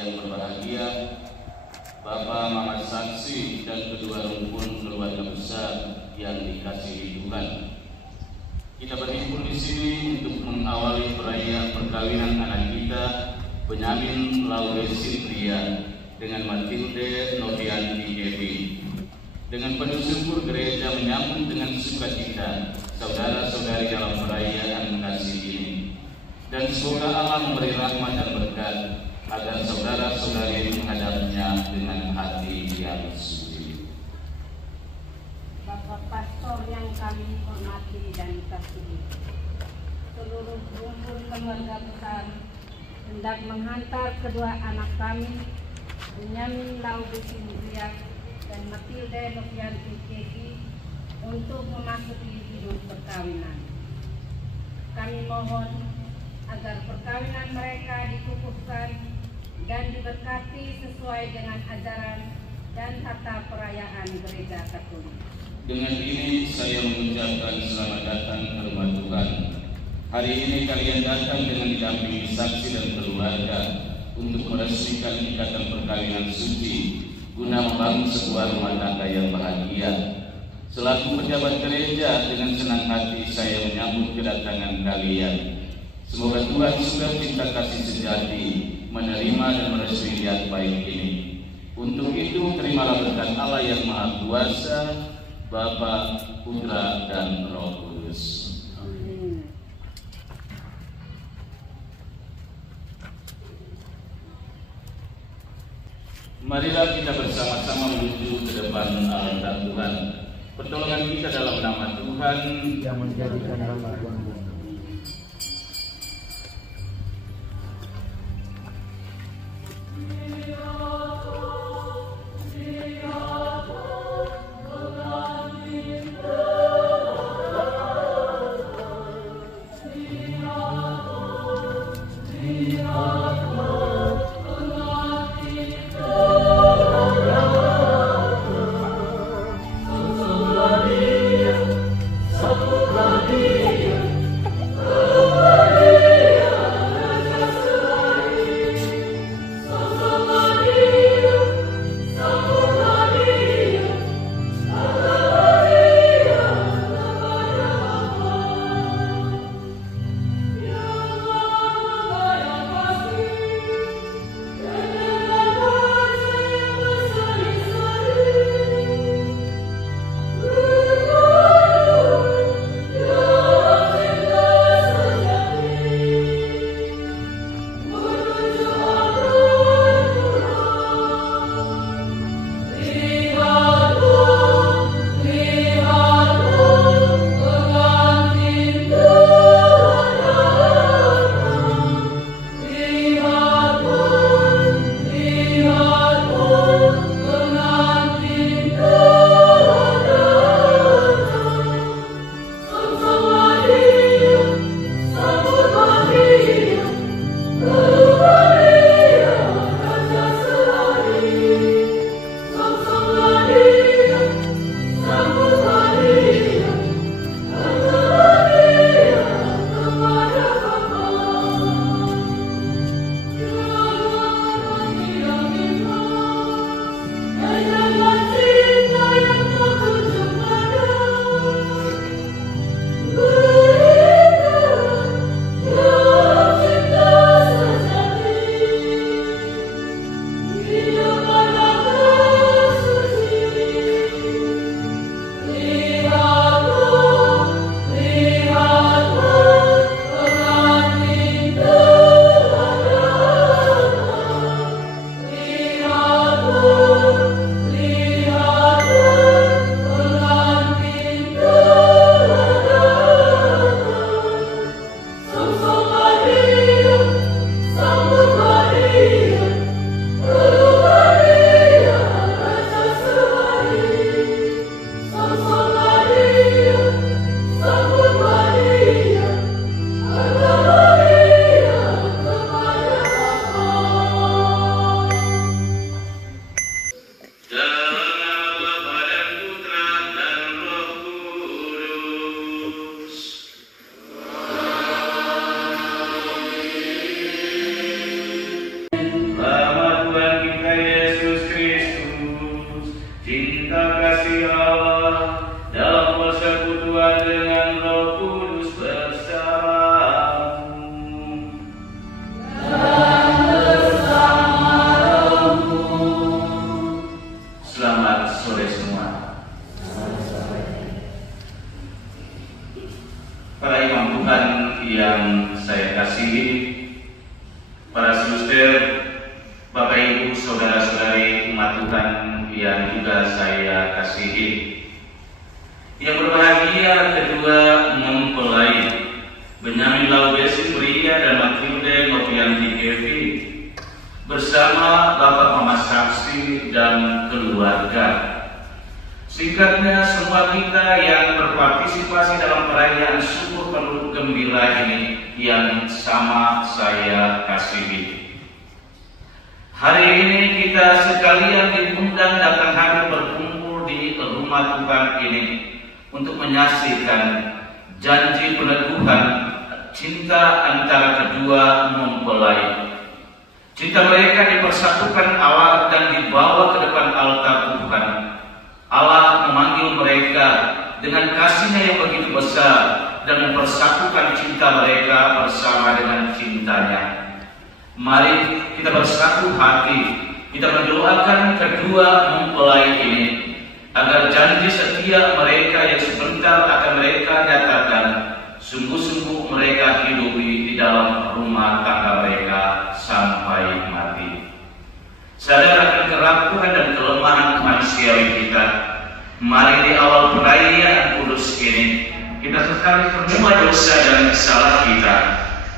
Yang berbahagia Bapak Mamat Saksi dan kedua rumpun keluarga besar yang dikasihi Tuhan. Kita berhimpun di sini untuk mengawali perayaan perkawinan anak kita, Benyamin Laure Sintria dengan Matilde Novianti Evi. Dengan penuh syukur gereja menyambut dengan sukacita saudara-saudari dalam perayaan kasih ini. Dan semoga Allah memberi rahmat dan berkat agar saudara-saudari menghadapnya dengan hati yang suci. Bapak Pastor yang kami hormati dan kasihi, seluruh rumpun keluarga besar hendak menghantar kedua anak kami, Benyamin Laure Sintria dan Matilde Novianti Evi, untuk memasuki hidup perkawinan. Kami mohon agar perkawinan mereka dikukuhkan dan diberkati sesuai dengan ajaran dan tata perayaan Gereja Katolik. Dengan ini saya mengucapkan selamat datang ke rumah Tuhan. Hari ini kalian datang dengan didampingi saksi dan keluarga untuk meresmikan ikatan perkawinan suci guna membangun sebuah rumah tangga yang bahagia. Selaku pejabat gereja, dengan senang hati saya menyambut kedatangan kalian. Semoga Tuhan sudah cinta kasih sejati menerima dan merestui niat baik ini. Untuk itu terimalah berkat Allah yang Maha Kuasa, Bapa, Putra, dan Roh Kudus. Amin. Marilah kita bersama-sama menuju ke depan altar Tuhan. Pertolongan kita dalam nama Tuhan yang menjadikan nama Tuhan. Satu lagi yang saya kasihi, para suster, Bapak Ibu, saudara-saudari umat Tuhan yang juga saya kasihi. Yang berbahagia kedua mempelai Benyamin Laudesi Pria dan Matilde Novianti Kevi bersama Bapak Mama Saksi dan keluarga. Singkatnya, semua kita yang berpartisipasi dalam perayaan syukur penuh gembira ini yang sama saya kasihi. Hari ini kita sekalian diundang datang hadir berkumpul di rumah Tuhan ini untuk menyaksikan janji peneguhan cinta antara kedua mempelai. Cinta mereka dipersatukan Allah dan dibawa ke depan altar Tuhan. Allah memanggil mereka dengan kasih-Nya yang begitu besar dan mempersatukan cinta mereka bersama dengan cintanya. Mari kita bersatu hati, kita mendoakan kedua mempelai ini agar janji setia mereka yang sebentar akan mereka nyatakan sungguh-sungguh mereka hidupi di dalam rumah tangga mereka sampai mati. Sadar akan kerapuhan dan kelemahan manusiawi kita, mari di awal perayaan kudus ini kita sesali semua dosa dan kesalahan kita,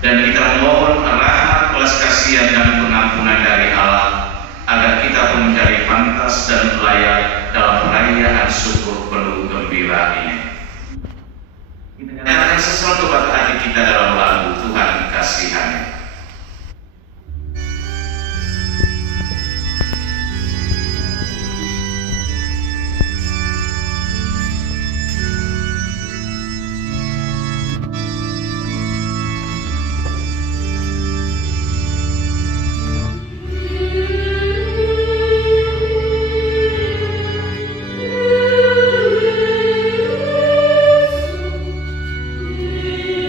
dan kita mohon rahmat, belas kasihan dan pengampunan dari Allah agar kita pun menjadi pantas dan layak dalam perayaan syukur penuh gembira ini. Kita nyatakan sesuatu buat hati kita dalam lagu Tuhan Kasihani. Yesus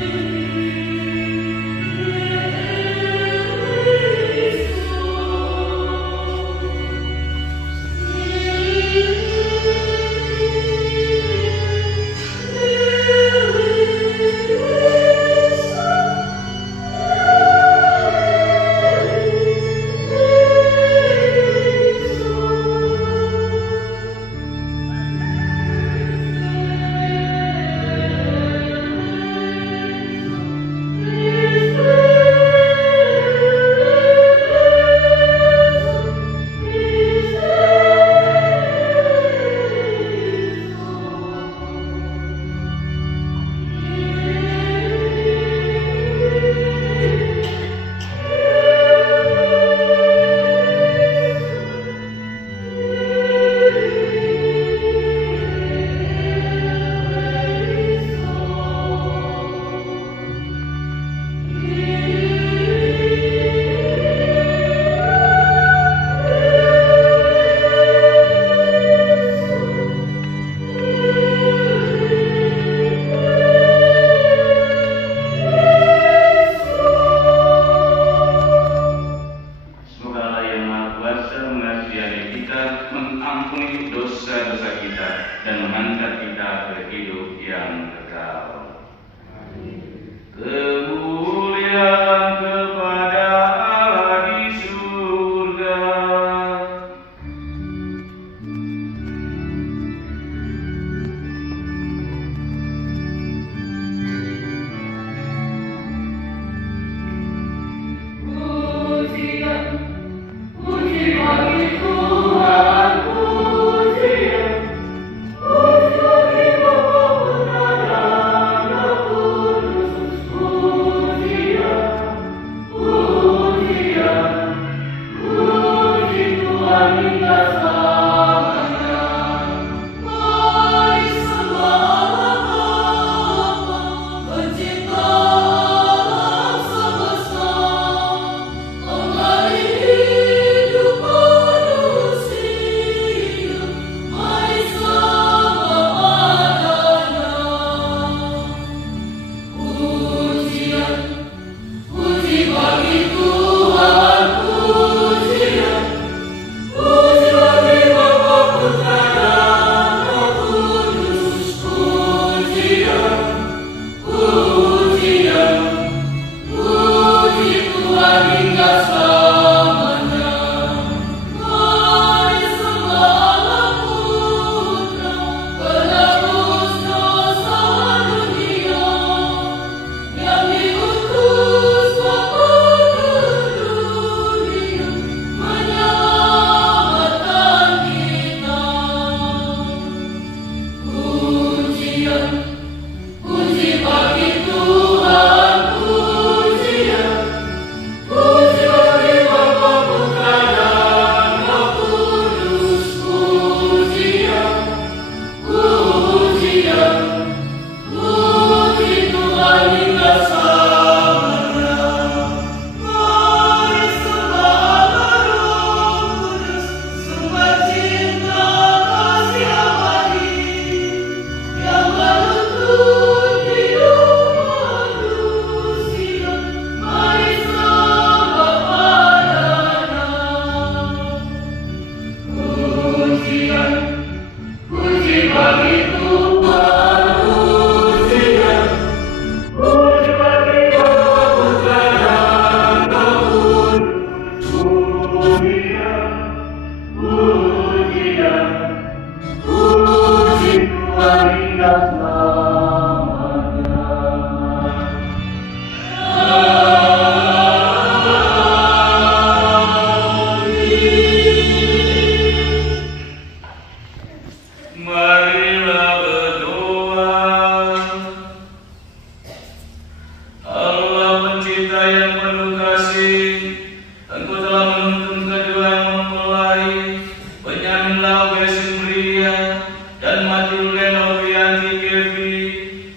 kita yang penuh kasih, Engkau telah menuntun kedua yang mempelai, Benyamin Laubesin Pria dan Matilde Novianti Kevi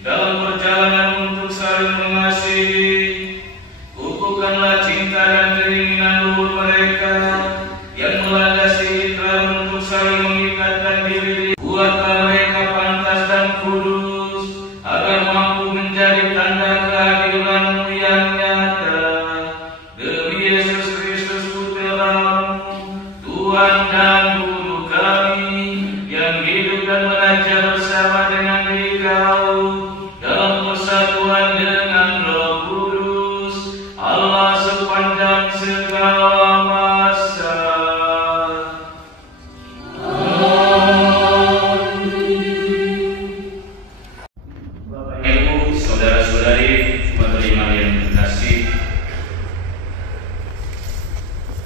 dalam perjalanan untuk saling mengasihi. Kukuhkanlah cinta dan keinginan luhur mereka yang melandasi fitrah untuk saling mengikatkan diri. Buatlah mereka pantas dan kudus agar mampu menjadi tanda kehadiran-Mu yang nyata. Demi Yesus Kristus Putra-Mu, Tuhan dan Guru kami, yang hidup dan menajam bersama dengan Dikau dalam persatuan dengan Roh Kudus, Allah sepanjang segala masa. Bapak Ibu, saudara-saudari, penerima yang terkasih,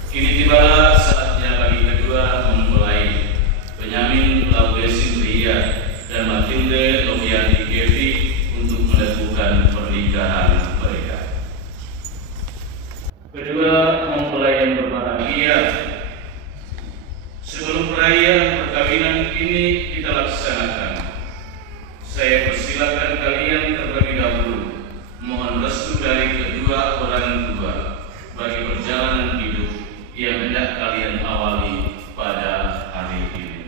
kini tibalah saatnya bagi kedua mempelai, Benyamin Laubesin Pria dan Matilde Novianti Kevi, untuk melakukan pernikahan mereka. Kedua mempelai yang berbahagia, sebelum perayaan perkawinan ini kita laksanakan, saya persilakan kalian terlebih dahulu mohon restu dari kedua orang tua bagi perjalanan hidup yang hendak kalian awali pada hari ini.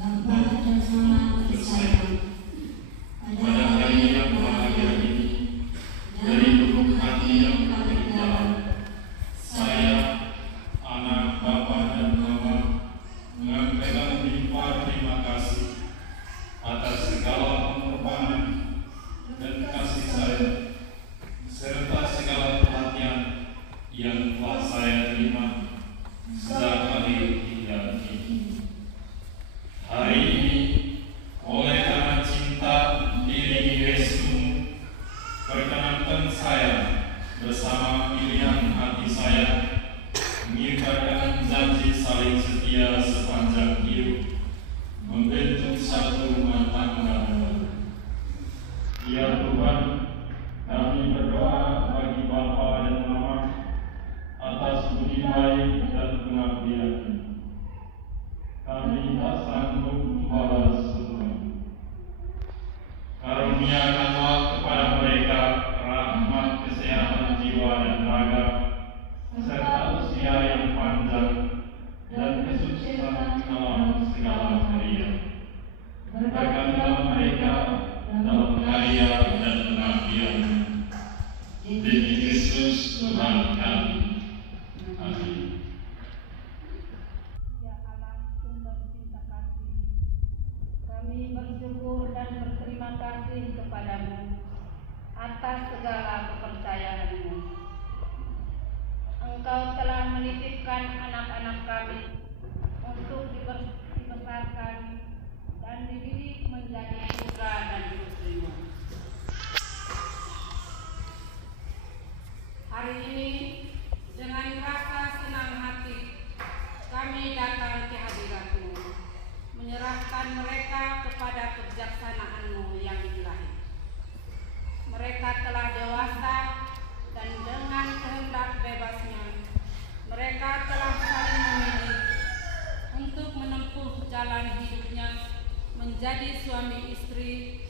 Bapa dan Sama tersayang, pada hari yang bahagia ini, dari lubuk hati yang paling dalam, saya, anak Bapa dan Mama, menyampaikan limpah terima kasih atas segala pengorbanan dan kasih sayang serta segala perhatian yang telah saya terima sejak hari hingga kini. Hari ini, oleh karena cinta diiringi restu, perkenankan saya bersama pilihan hati saya mengikatkan janji saling setia sepanjang hidup, membentuk satu rumah tangga baru. Ya Tuhan, kami berdoa bagi Bapa dan Mama atas budi baik dan pengabdian. Kami tak sanggup membalas semua. Karuniakanlah kepada mereka rahmat kesehatan jiwa dan raga, serta usia yang panjang dan kesuksesan dalam segala karya. Berkatilah mereka dalam karya dan pengabdian. Demi Kristus Tuhan kami. Amin. Ya Allah, sumber cinta kasih, kami bersyukur dan berterima kasih kepadamu atas segala kepercayaan-Mu. Engkau telah menitipkan anak-anak kami untuk dibesarkan dan dididik menjadi putra dan putri-Mu. Hari ini dengan rasa senang hati kami datang ke hadirat-Mu, menyerahkan mereka kepada kebijaksanaan-Mu yang ilahi. Mereka telah dewasa dan dengan kehendak bebasnya, mereka telah saling memilih untuk menempuh jalan hidupnya menjadi suami istri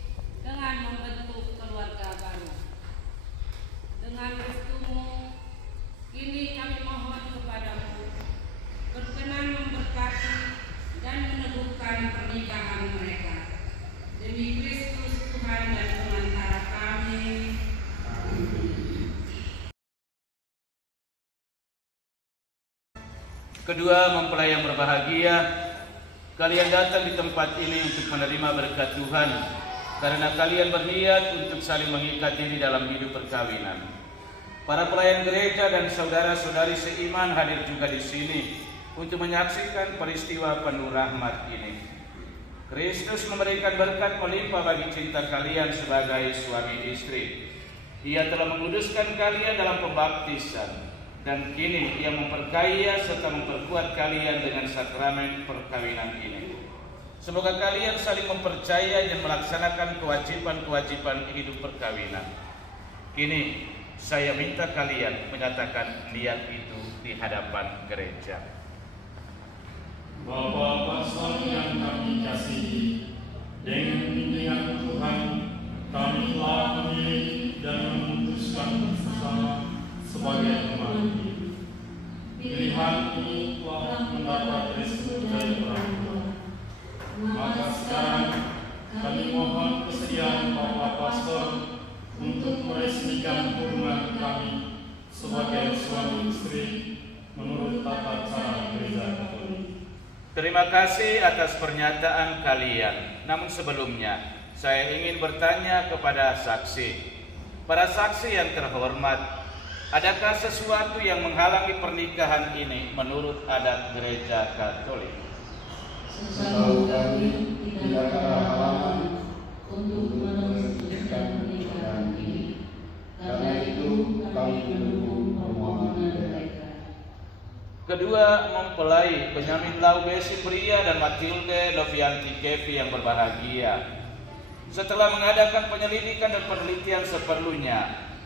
dengan membentuk keluarga baru. Dengan restu-Mu, kini kami mohon kepadamu, berkenan memberkati dan meneguhkan pernikahan mereka. Demi Kristus Tuhan dan pengantara kami. Kedua mempelai yang berbahagia, kalian datang di tempat ini untuk menerima berkat Tuhan, karena kalian berniat untuk saling mengikat diri dalam hidup perkawinan. Para pelayan gereja dan saudara-saudari seiman hadir juga di sini untuk menyaksikan peristiwa penuh rahmat ini. Kristus memberikan berkat melimpah bagi cinta kalian sebagai suami istri. Ia telah menguduskan kalian dalam pembaptisan, dan kini Ia memperkaya serta memperkuat kalian dengan sakramen perkawinan ini. Semoga kalian saling mempercayai dan melaksanakan kewajiban-kewajiban hidup perkawinan. Kini saya minta kalian menyatakan niat itu di hadapan gereja. Bapak Pastor yang kami kasihi, dengan bimbingan Tuhan, kami telah memilih dan memutuskan bersama sebagai umat. Pilihan ini telah mendapat restu dari orang tua. Maka sekarang kami mohon kesediaan Bapak Pastor untuk meresmikan hubungan kami sebagai suami istri menurut tata cara Gereja Katolik. Terima kasih atas pernyataan kalian. Namun sebelumnya, saya ingin bertanya kepada saksi. Para saksi yang terhormat, adakah sesuatu yang menghalangi pernikahan ini menurut adat Gereja Katolik? Setahu kami tidak ada halangan untuk meresmikan pernikahan ini. Karena itu kami mendukung permohonan mereka. Kedua mempelai Benyamin Laubesi Pria dan Matilde Novianti Kevi yang berbahagia, setelah mengadakan penyelidikan dan penelitian seperlunya,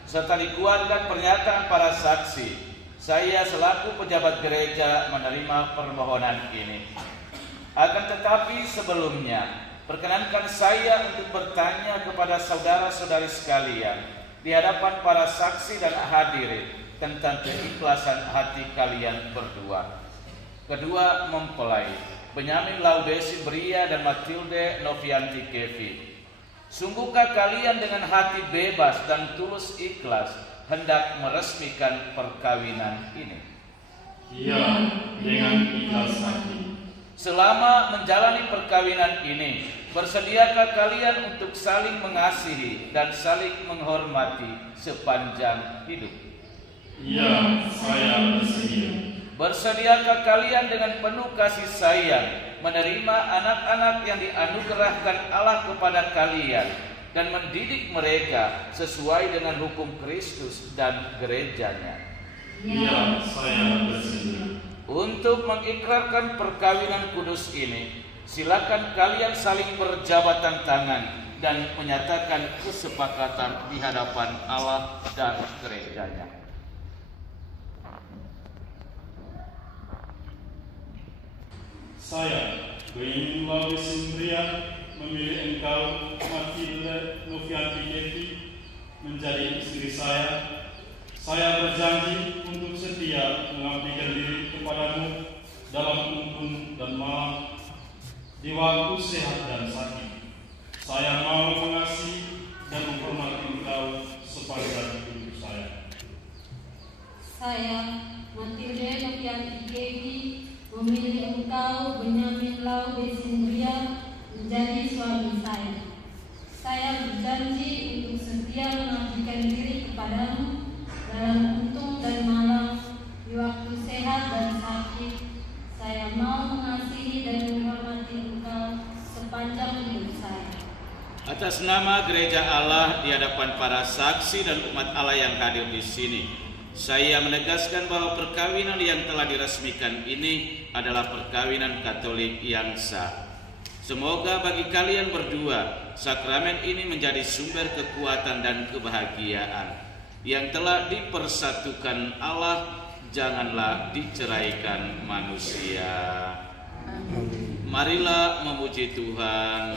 serta dikuatkan pernyataan para saksi, saya selaku pejabat gereja menerima permohonan ini. Akan tetapi sebelumnya, perkenankan saya untuk bertanya kepada saudara-saudari sekalian di hadapan para saksi dan hadirin tentang keikhlasan hati kalian berdua. Kedua mempelai Benyamin Laubesi Bria dan Matilde Novianti Kevi, sungguhkah kalian dengan hati bebas dan tulus ikhlas hendak meresmikan perkawinan ini? Iya, dengan ikhlas hati. Selama menjalani perkawinan ini, bersediakah kalian untuk saling mengasihi dan saling menghormati sepanjang hidup? Iya, saya bersedia. Bersediakah kalian dengan penuh kasih sayang menerima anak-anak yang dianugerahkan Allah kepada kalian dan mendidik mereka sesuai dengan hukum Kristus dan gerejanya? Iya, saya bersedia. Untuk mengikrarkan perkawinan kudus ini, silakan kalian saling berjabatan tangan dan menyatakan kesepakatan di hadapan Allah dan gerejanya. Saya, Benyamin Laubesi Pria, memilih engkau, Matilde Novianti Kevi, menjadi istri saya. Saya berjanji untuk setia mengabdikan diri kepadamu dalam hukum dan malam, di waktu sehat dan sakit. Saya mau mengasihi dan menghormati engkau sepanjang hidup saya. Saya, Matilde Novianti Kevi, memilih engkau, Benyamin Laubesi Pria, menjadi suami saya. Saya berjanji untuk setia mengabdikan diri kepadamu dalam untung dan malam, di waktu sehat dan sakit. Saya mau mengasihi dan menghormati engkau sepanjang hidup saya. Atas nama Gereja Allah di hadapan para saksi dan umat Allah yang hadir di sini, saya menegaskan bahwa perkawinan yang telah diresmikan ini adalah perkawinan Katolik yang sah. Semoga bagi kalian berdua, sakramen ini menjadi sumber kekuatan dan kebahagiaan. Yang telah dipersatukan Allah, janganlah diceraikan manusia. Marilah memuji Tuhan.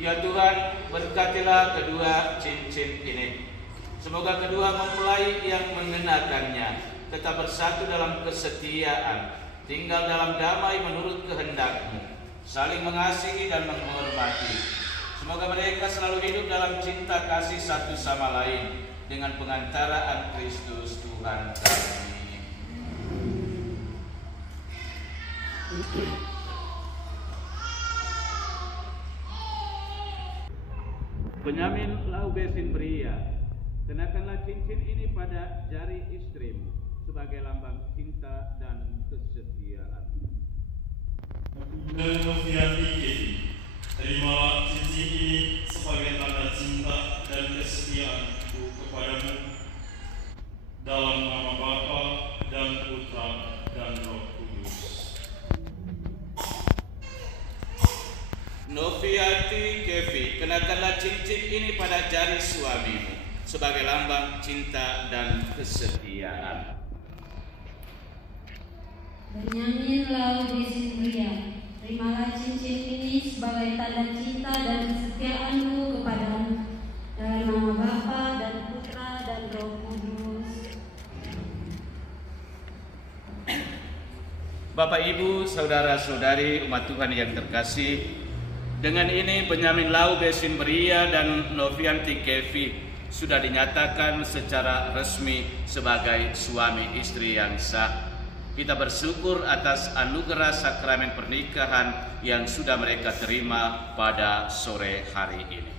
Ya Tuhan, berkatilah kedua cincin ini. Semoga kedua mempelai yang mengenakannya tetap bersatu dalam kesetiaan, tinggal dalam damai menurut kehendak-Mu, saling mengasihi dan menghormati. Semoga mereka selalu hidup dalam cinta kasih satu sama lain dengan pengantaraan Kristus Tuhan kami. Benyamin Laubesi Pria, kenakanlah cincin ini pada jari istrimu sebagai lambang cinta dan kesetiaan. Matilde Novianti Kevi, terimalah cincin ini sebagai tanda cinta dan kesetiaanku kepadamu, dalam nama Bapa dan Putra dan Roh Kudus. Noviati Kevi, kenakanlah cincin ini pada jari suamimu sebagai lambang cinta dan kesetiaan. Benyamin Lau Desindria, terimalah cincin ini sebagai tanda cinta dan kesetiaanmu kepadamu, dalam nama Bapa dan Putra dan Roh Kudus. Bapak, Ibu, saudara-saudari umat Tuhan yang terkasih, dengan ini Benyamin Lau Desindria dan Novianti Kevi sudah dinyatakan secara resmi sebagai suami istri yang sah. Kita bersyukur atas anugerah sakramen pernikahan yang sudah mereka terima pada sore hari ini.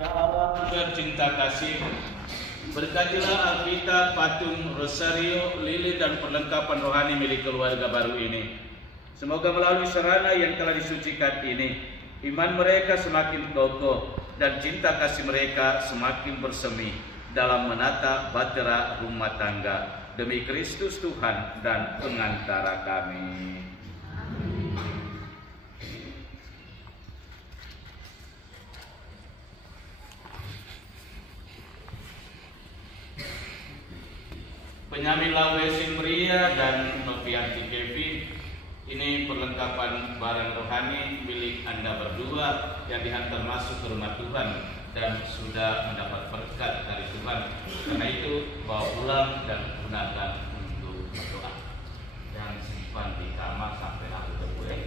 Ya Allah bercinta kasih, berkatilah Alkitab, patung, rosario, lilin dan perlengkapan rohani milik keluarga baru ini. Semoga melalui sarana yang telah disucikan ini, iman mereka semakin kokoh dan cinta kasih mereka semakin bersemi dalam menata bahtera rumah tangga demi Kristus Tuhan dan pengantara kami. Benyamin Lau Desindria dan Novianti Kevi, ini perlengkapan barang rohani milik Anda berdua yang dihantar masuk ke rumah Tuhan dan sudah mendapat berkat dari Tuhan. Karena itu bawa pulang dan gunakan untuk berdoa. Jangan simpan di kamar sampai aku terbuai.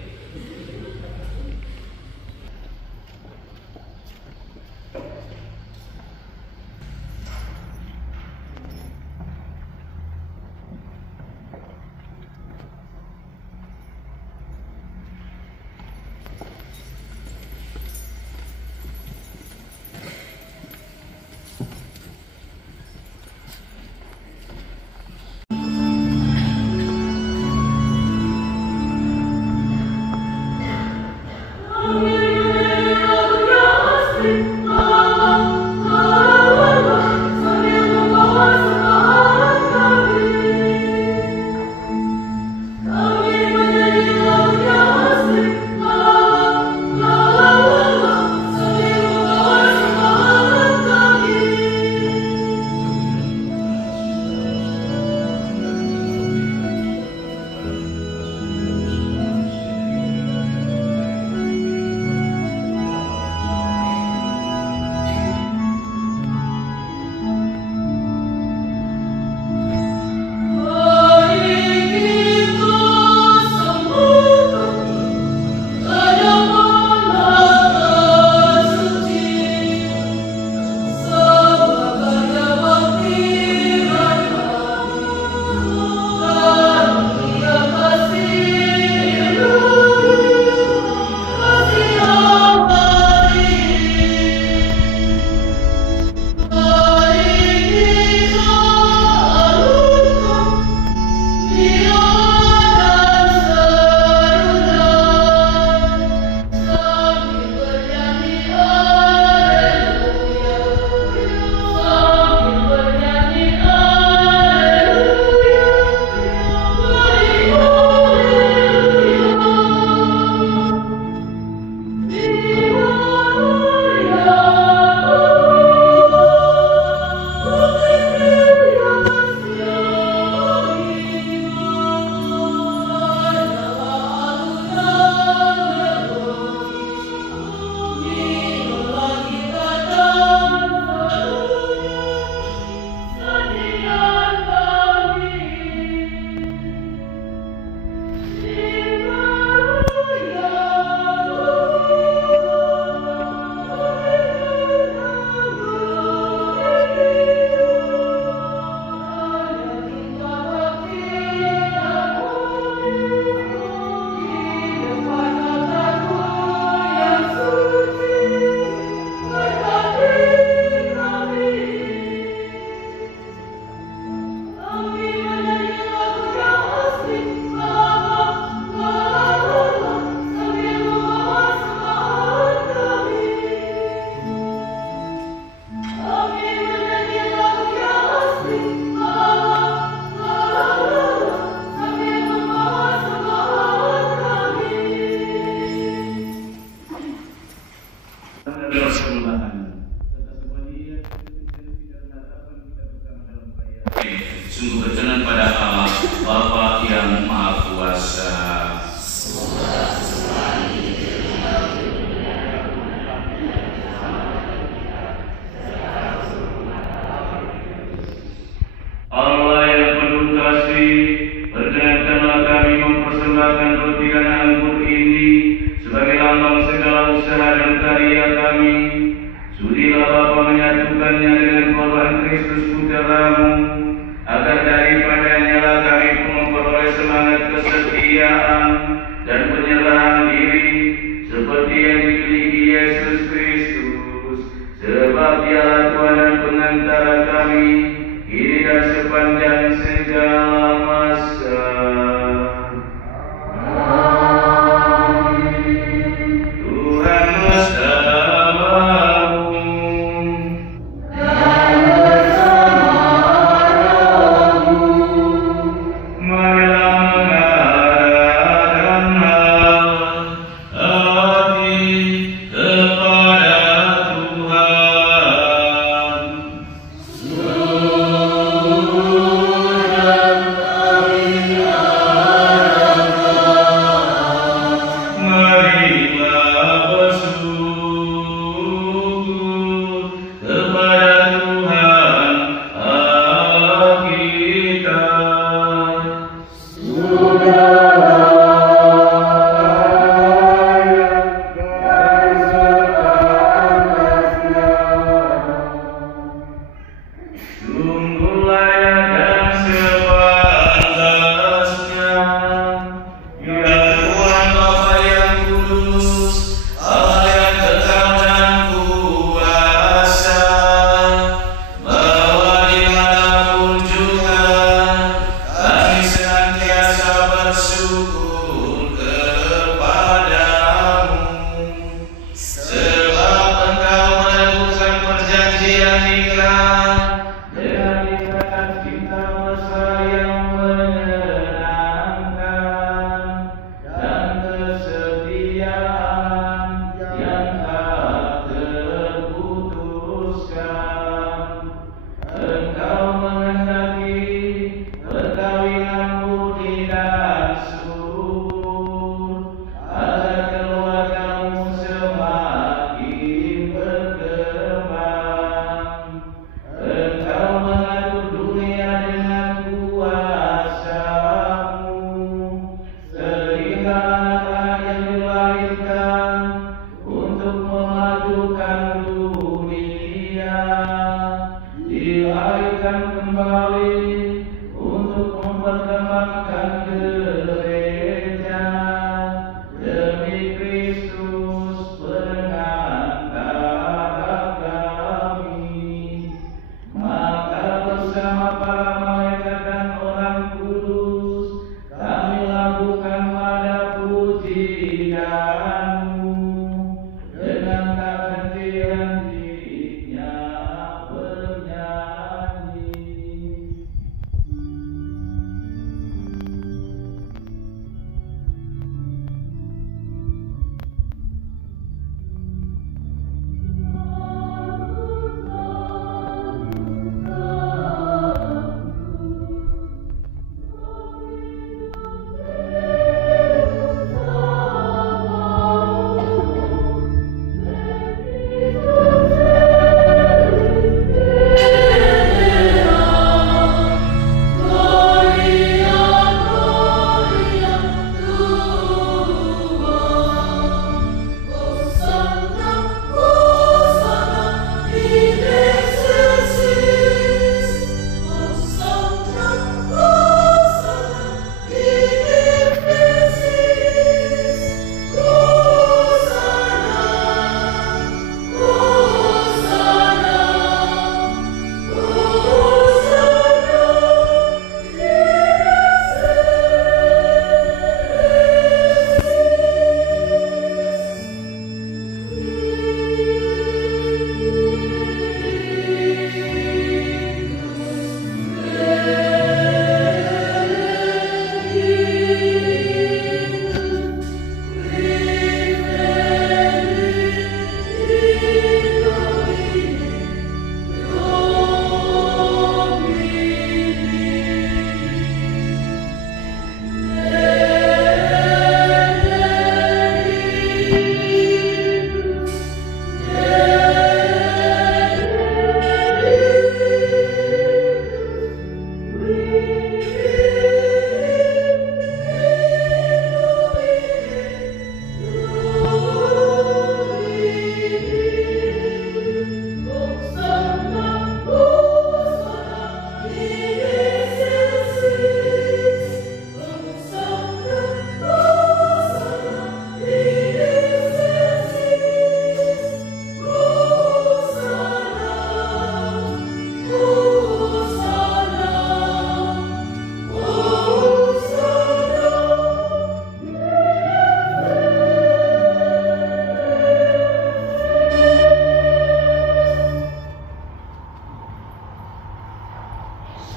sungguh berkenan pada Allah Bapa yang Maha Kuasa. Allah yang penuh kasih, perkenankanlah kami mempersembahkan roti dan anggur ini sebagai lambang segala usaha dan karya kami. Sudilah Bapa menyatukannya dengan korban Kristus Putra-Mu, agar daripadanya lah kami pun memperoleh semangat kesetiaan dan penyerahan diri seperti yang dimiliki Yesus Kristus, sebab Dialah Tuhan dan pengantara kami kini dan sepanjang segala masa. Tuhan bersamamu dan bersama rohmu. Marilah mengadakan hati kepada Tuhan. Marilah bersyukur kepada Tuhan Allah kita. Sungguh layak dan sepantasnya, ya Tuhan Bapa yang kudus, Allah yang kekal dan kuasa, bahwa dimanapun juga kami senantiasa bersyukur kepadamu, sebab Engkau meneguhkan perjanjian nikah dengan ikatan cinta mesra yang menyenangkan dan kesetiaan yang tak terputuskan. Engkau menghendaki perkawinan budi dan subur, agar keluargamu semakin berkembang. Engkau mengatur dunia dengan kuasa-Mu, sehingga anak-anak yang dilahirkan untuk memajukan dunia dilahirkan kembali untuk memperkembangkan gereja demi Kristus pengantara kami. Maka bersama para malaikat dan orang kudus kami lakukan pada pujian-Mu dengan tak henti-hentinya bernyanyi.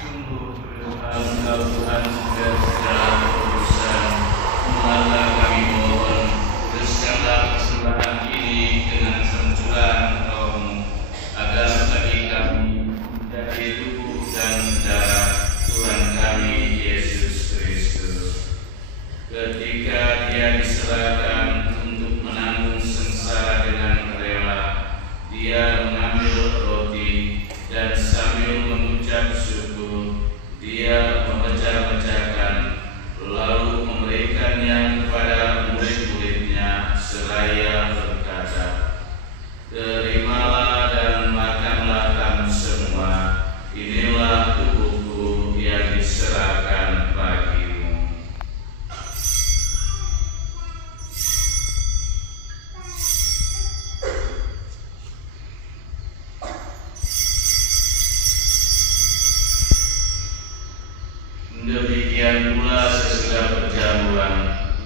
Sungguh Engkau Tuhan sudah segala urusan, maka kami mohon teruskanlah persembahan ini dengan pencurahan Roh-Mu, agar bagi kami dari tubuh dan darah Tuhan kami Yesus Kristus. Ketika Dia diserahkan untuk menanggung sengsara dengan rela, Dia mengambil roti dan sambil mengucap syukur, Dia memecah-mecahkan, lalu memberikannya kepada murid-muridnya seraya berkata, "Terimalah dan makanlah kamu semua, inilah tubuhku yang diserahkan bagimu." Demikian pula sesudah perjamuan,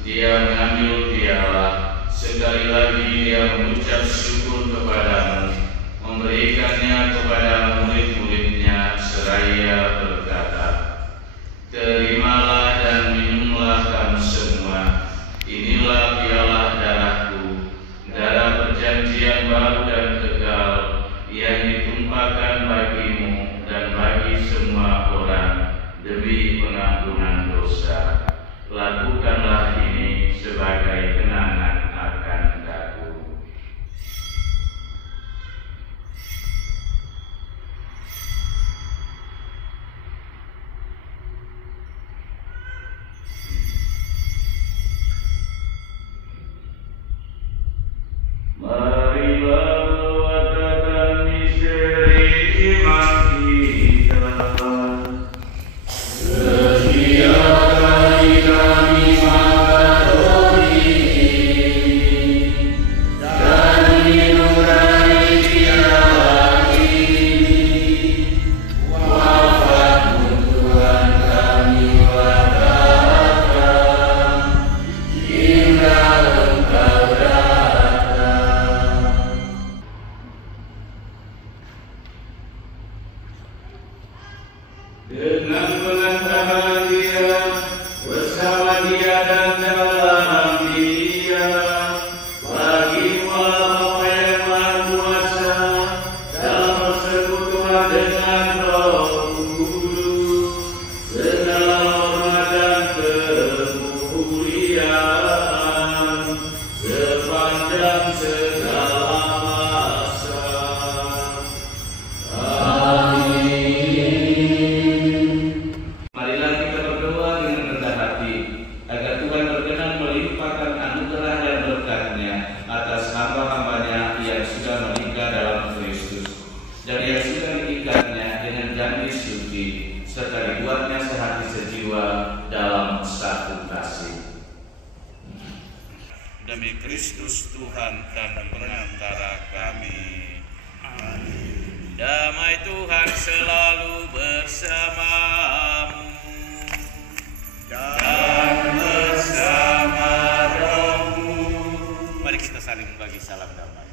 Dia mengambil piala, sekali lagi Dia mengucap syukur kepadamu, memberikannya kepada murid-muridnya seraya berkata, "Terimalah dan minumlah kamu semua, inilah piala darahku, darah perjanjian baru dan kekal, yang ditumpahkan bagimu dan bagi semua orang demi pengampunan dosa. Lakukanlah ini sebagai kenangan akan aku." Marilah mewatakan misteri iman kita. Setiap kali kami makan roti dan minum dari piala ini, wafat-Mu Tuhan kami watakan hingga Engkau datang. Dengan pengantaran Dia, bersama Dia dan dalam Dia, bagi-Mu Allah yang Maha Kuasa, dalam persekutuan dengan Roh Kudus, segala hormat dan kemuliaan sepanjang segala masa. Marilah kita berdoa dengan rendah hati, agar Tuhan berkenan melimpahkan anugerah dan berkat-Nya atas hamba-hambanya yang sudah menikah dalam Kristus, dan yang sudah diikatnya dengan janji suci, serta dibuatnya sehati sejiwa dalam satu kasih. Demi Kristus Tuhan dan pengantara kami. Amin. Damai Tuhan selalu bersamamu dan bersama rohmu. Mari kita saling berbagi salam damai.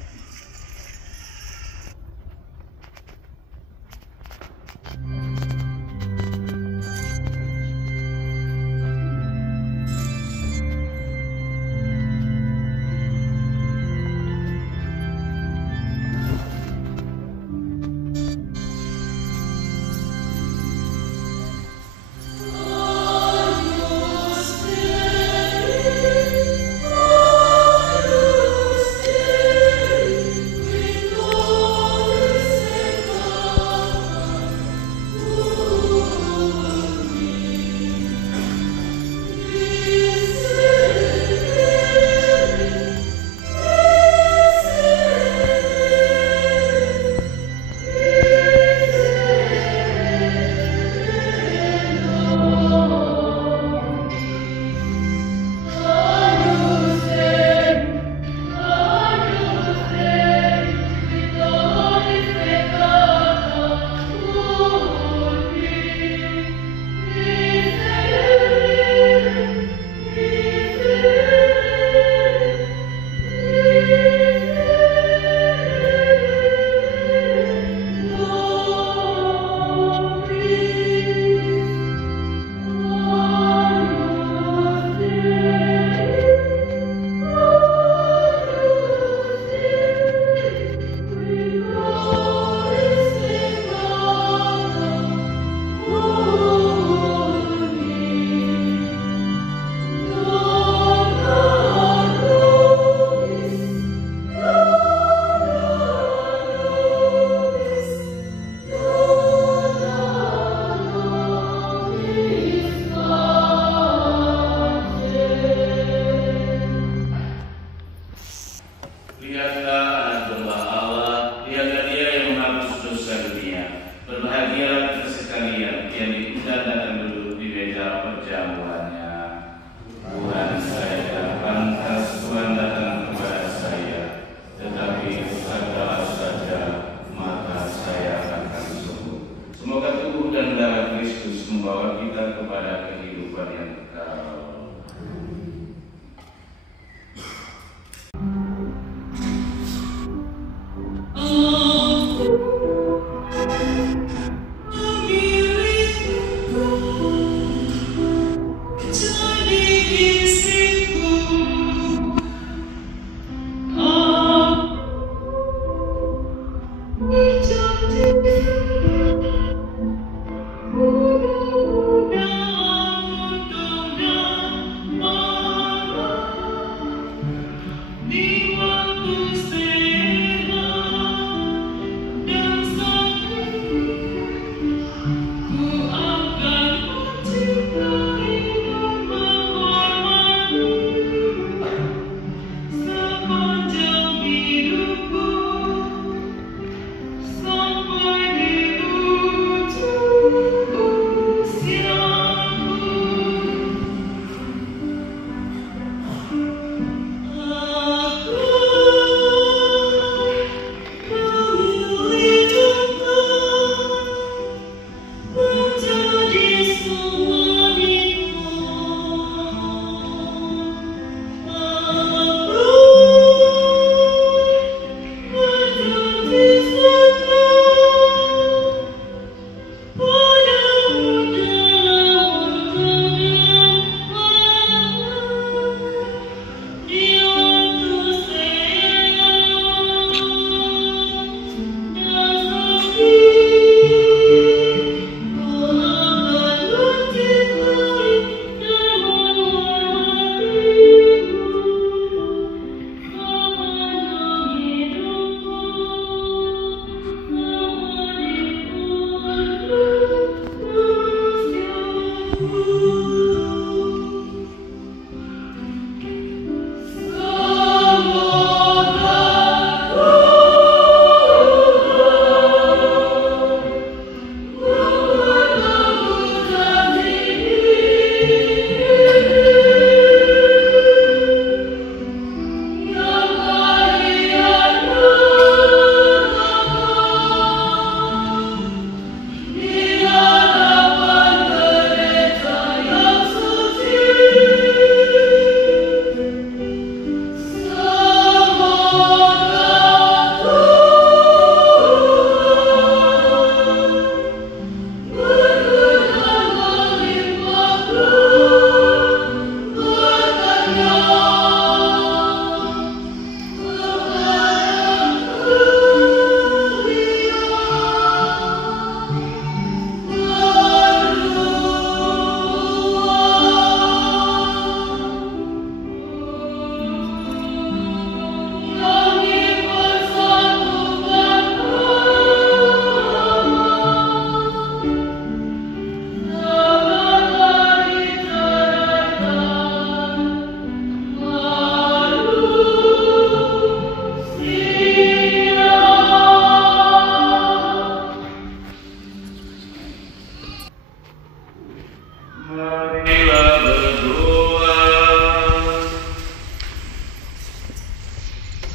Marilah berdoa.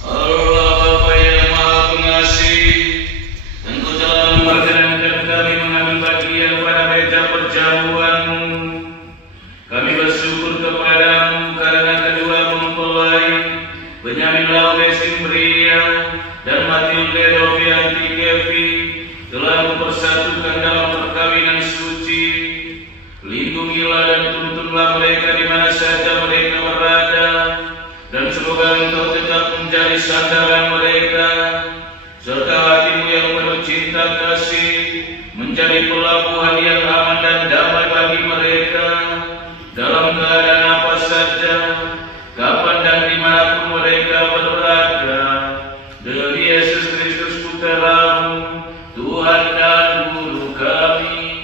Allah Bapa yang Maha Pengasih, Engkau telah memperkenankan kami mengambil bagian pada meja perjamuan-Mu. Kami bersyukur kepadamu karena kedua mempelai Benyamin Laube Simbria dan Matilde Novianti Kevi telah mempersatukan dalam perkawinan suci. Lindungilah dan tuntunlah mereka di mana saja mereka berada, dan semoga Engkau tetap menjadi sandaran mereka, serta hatimu yang penuh cinta kasih menjadi pelabuhan yang aman dan damai bagi mereka dalam keadaan apa saja, kapan dan dimanapun mereka berada. Demi Yesus Kristus Putra-Mu, Tuhan dan Guru kami,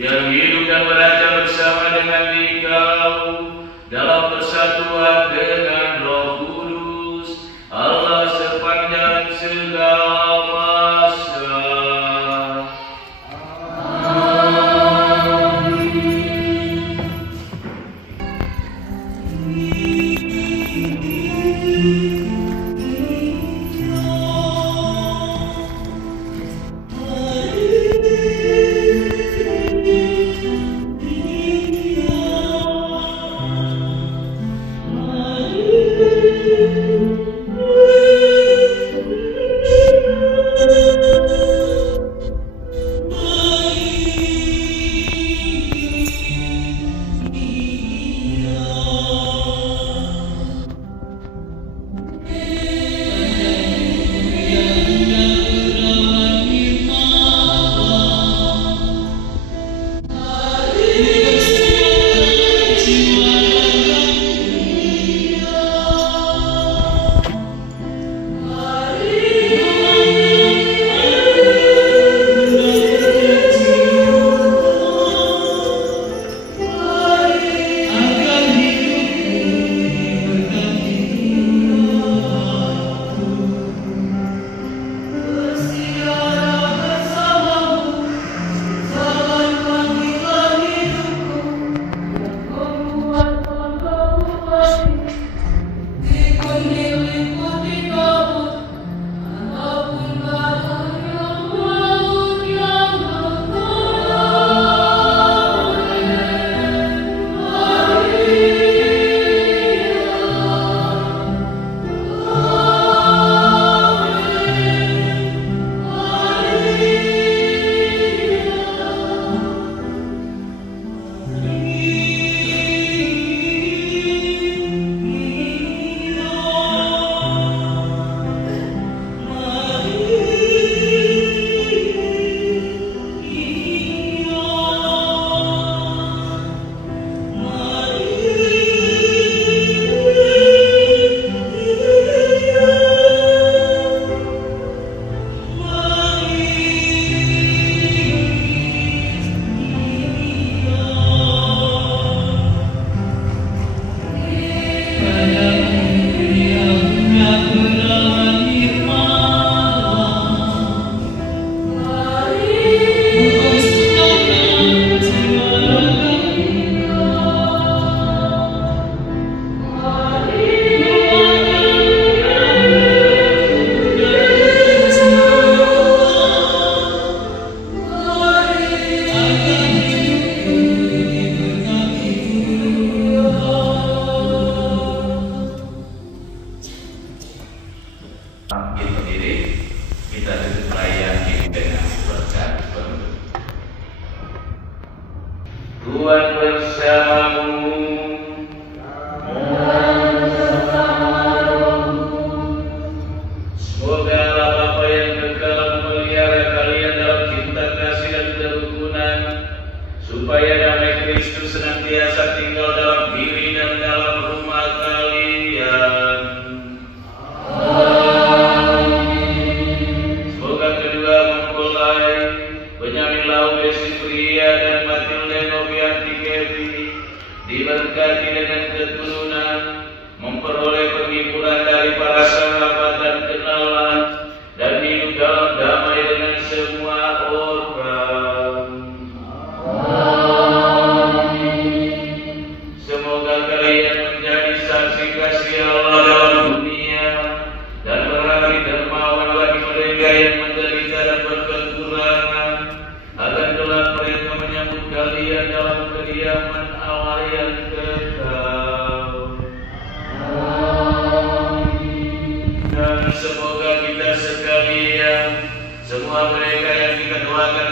yang hidup dan beraja bersama dengan Dikau dalam persatuan dengan Roh Kudus, Allah sepanjang segala masa. Bangkit berdiri, kita tutup layani dengan berkat berdoa. Tuhan bersamamu. Semoga Allah Bapa yang kekal memelihara kalian dalam cinta kasih dan kerukunan, supaya damai Kristus senantiasa tinggal dalam diri dan dalam rumah kalian. Benyamin Laube Simbria dan Matilde Novianti Kevi diberkati dengan keturunan, memperoleh penghiburan dari para sahabat dan kenalan, dan hidup dalam damai dengan semua orang. Amin. kalian dalam kediaman Allah yang kekal. Dan semoga kita sekalian, semua mereka yang kita doakan